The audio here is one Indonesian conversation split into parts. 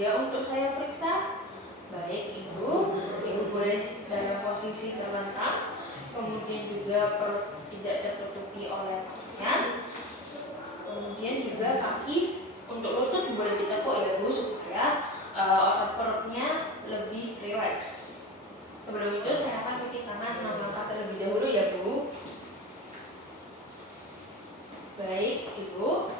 dia untuk saya periksa? Baik, ibu boleh dalam posisi terlentang, kemudian juga perut tidak tertutupi oleh pakaian, kemudian juga kaki untuk lutut boleh ditekuk ya Bu, supaya otot perutnya lebih rileks. Sebelum itu saya akan cuci tangan 6 langkah terlebih dahulu ya Bu. Baik Ibu,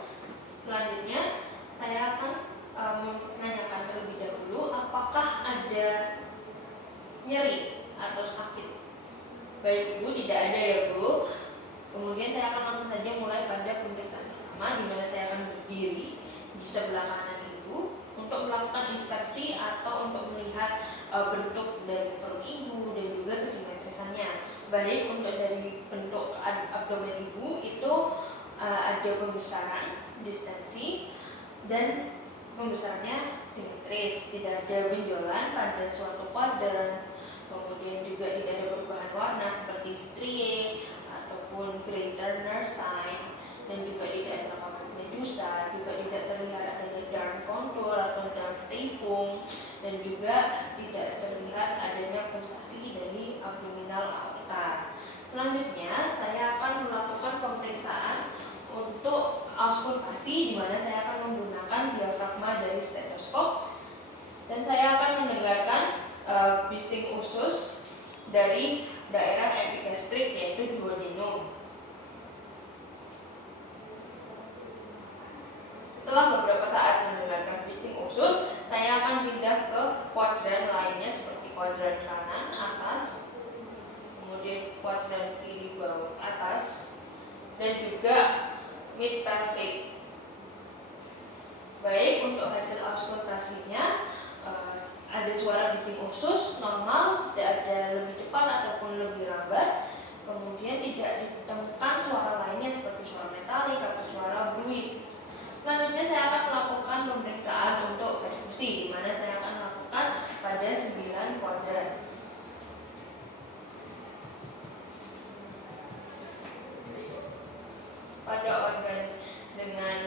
selanjutnya saya akan menanyakan terlebih dahulu apakah ada nyeri atau sakit. Baik Ibu, tidak ada ya Bu. Kemudian saya akan langsung saja mulai pada pemeriksaan pertama, di mana saya akan berdiri di sebelah kanan Ibu untuk melakukan inspeksi atau untuk melihat bentuk dari perut Ibu dan juga kesimetrisannya. Baik untuk dari bentuk abdomen Ibu itu ada pembesaran, distensi, dan pembesarannya simetris, tidak ada benjolan pada suatu kuadran, kemudian juga tidak ada perubahan warna seperti strie ataupun gray Turner sign, dan juga tidak ada kabut medusa, juga tidak terlihat adanya dark contour atau dark typhoon, dan juga tidak terlihat adanya pulsasi dari abdominal aorta. Selanjutnya saya akan melakukan pemeriksaan untuk auskultasi, di mana saya akan menggunakan diafragma dari stetoskop dan saya akan mendengarkan bising usus dari daerah epigastrik yaitu duodenum. Setelah beberapa saat mendengarkan bising usus, saya akan pindah ke kuadran lainnya seperti kuadran kanan atas, kemudian kuadran kiri bawah atas, dan juga mid pelvic. Baik, untuk hasil auskultasinya ada suara bising usus normal, tidak ada lebih cepat ataupun lebih lambat. Kemudian tidak ditemukan suara lainnya seperti suara metalik atau suara bruit. Selanjutnya saya akan melakukan pemeriksaan untuk perfusi, di mana saya akan melakukan pada 9 kuadran. Pada organ dengan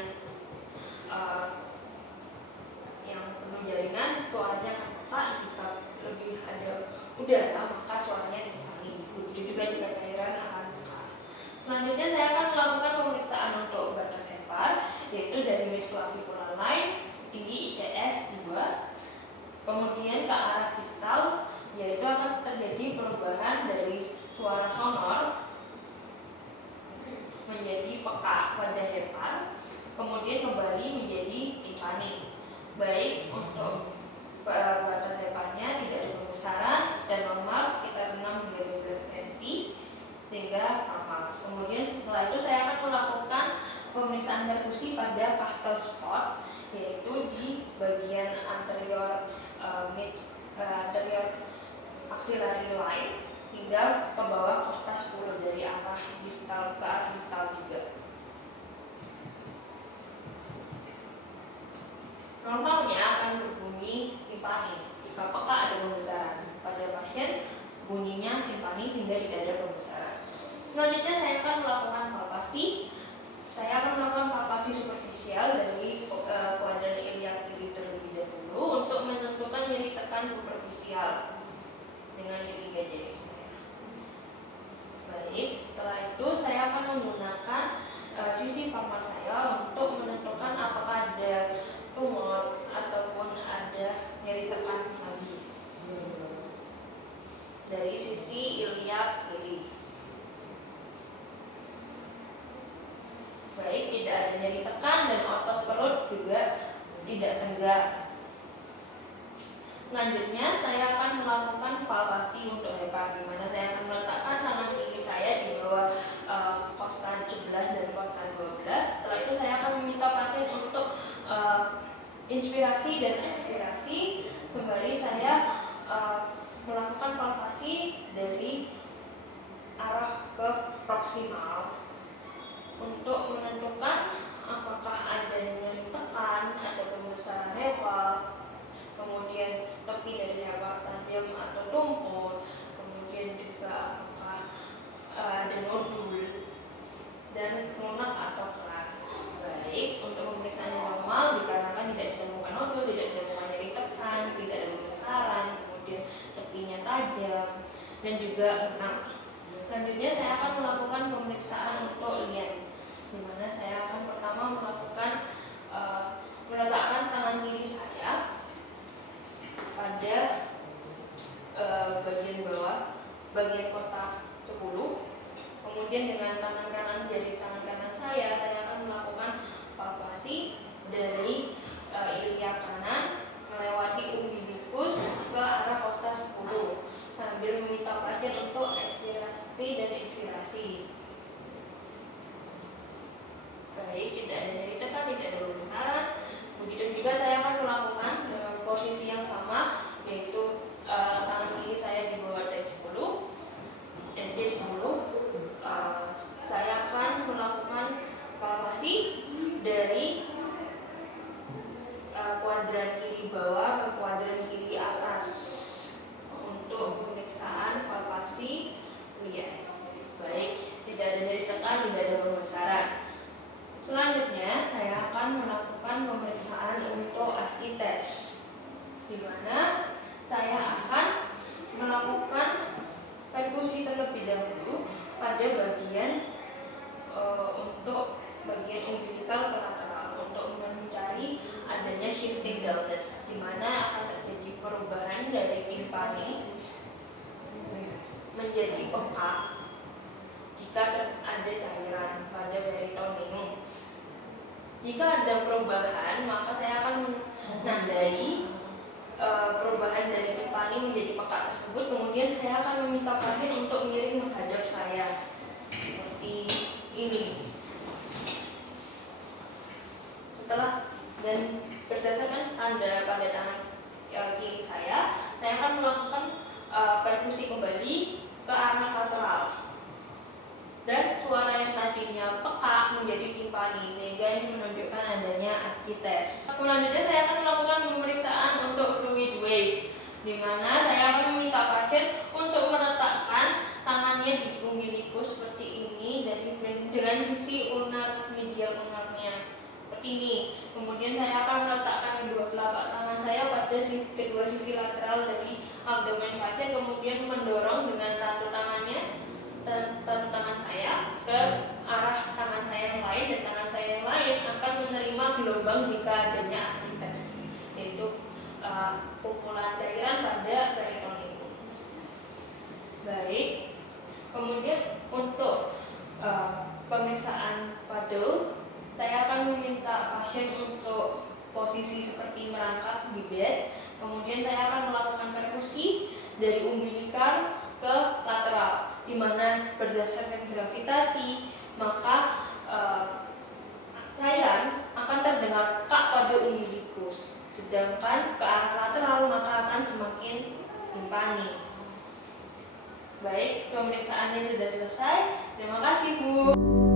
yang penuh jaringan, suaranya akan peka. Jika lebih ada udara, maka suaranya dikurangi. Begitu juga jika cairan akan peka. Selanjutnya saya akan melakukan pemeriksaan untuk batas hepar, yaitu dari midclavicular line tinggi ICS 2, kemudian ke arah distal, yaitu akan terjadi perubahan dari suara sonor menjadi peka pada hepar, kemudian kembali menjadi timpani. Baik, untuk batas heparnya tidak ada pembesaran dan normal sekitar 6 hingga 12 cm sehingga normal. Kemudian setelah itu saya akan melakukan pemeriksaan perfusi pada Kastel spot, yaitu di bagian anterior anterior axillary line hingga ke bawah kosta 10 dari arah distal ke arah distal juga. Normalnya akan berbunyi timpani jika peka ada pembesaran. Pada pasien bunyinya timpani sehingga tidak ada pembesaran. Selanjutnya saya akan melakukan palpasi. Saya akan melakukan palpasi superficial dari kuadran iliac kiri terlebih dahulu untuk menentukan nyeri tekan superficial dengan ketiga jari saya. Baik, setelah itu saya akan menggunakan sisi palmar saya untuk menentukan apakah ada tumor ataupun ada nyeri tekan lagi dari sisi iliac kiri. Baik, tidak ada nyeri tekan dan otot perut juga tidak tegak. Selanjutnya saya akan melakukan palpasi untuk hepar, di mana saya akan meletakkan tangan kiri saya di bawah kosta 11 dan kosta 12. Setelah itu saya akan meminta pasien untuk inspirasi dan ekspirasi. Kembali saya melakukan palpasi dari arah ke proksimal untuk menentukan apakah ada nyeri tekan, ada pembesaran hepar, kemudian tepi dari hepar tajam atau tumpul, kemudian juga apakah ada nodul dan lunak atau keras. Baik, untuk pemeriksaan normal dikarenakan tidak ditemukan nodul, tidak ditemukan nyeri kencang, tidak ada pembesaran, kemudian tepinya tajam, dan juga enak. Selanjutnya saya akan melakukan pemeriksaan untuk lien, di mana saya akan pertama melakukan meletakkan tangan kiri saya pada bagian bawah, bagian kotak 10. Kemudian dengan tangan kanan, jari tangan kanan saya akan melakukan palpasi dari ilia kanan melewati umbilikus ke arah kotak 10 sambil meminta pasien untuk ekspirasi dan inspirasi. Baik, tidak ada nyeri tekan, tidak ada pembesaran. Begitu juga saya akan melakukan dengan posisi yang sama, yaitu tangan kiri saya di bawah T10 dan T10. Saya akan melakukan palpasi dari kuadran kiri bawah ke kuadran kiri atas untuk pemeriksaan palpasi lien. Baik, tidak ada nyeri tekan, tidak ada pembesaran. Selanjutnya saya akan melakukan pemeriksaan untuk ASCII test, di mana saya akan melakukan perkusi terlebih dahulu pada bagian untuk bagian umbilical ke lateral untuk mencari adanya shifting dullness, di mana akan terjadi perubahan dari timpani menjadi peka jika ada cairan pada peritoneum. Jika ada perubahan, maka saya akan menandai perubahan dari timpani menjadi peka tersebut. Kemudian saya akan meminta pasien untuk miring menghadap saya seperti ini. Setelah dan berdasarkan tanda pada tangan kiri saya akan melakukan perkusi kembali ke arah lateral. Dan suara yang tadinya peka menjadi timpani, sehingga ini menunjukkan adanya ASCII test. Selanjutnya saya akan melakukan pemeriksaan untuk fluid wave, di mana saya akan meminta pasien untuk meletakkan tangannya di umbilikus seperti ini dengan sisi ulnar medial ulnarnya seperti ini. Kemudian saya akan meletakkan kedua telapak tangan saya pada kedua sisi lateral dari abdomen pasien, kemudian mendorong dengan satu tangan saya ke arah tangan saya yang lain, dan tangan saya yang lain akan menerima gelombang jika adanya ASCII test, yaitu pukulan cairan pada peritoneum. Baik, kemudian untuk pemeriksaan paddle, saya akan meminta pasien untuk posisi seperti merangkak di bed. Kemudian saya akan melakukan perkusi dari umbilical ke lateral, di mana berdasarkan gravitasi maka cairan akan terdengar peka pada umbilikus, sedangkan ke arah lateral maka akan semakin timpani. Baik, pemeriksaannya sudah selesai. Terima kasih, Bu.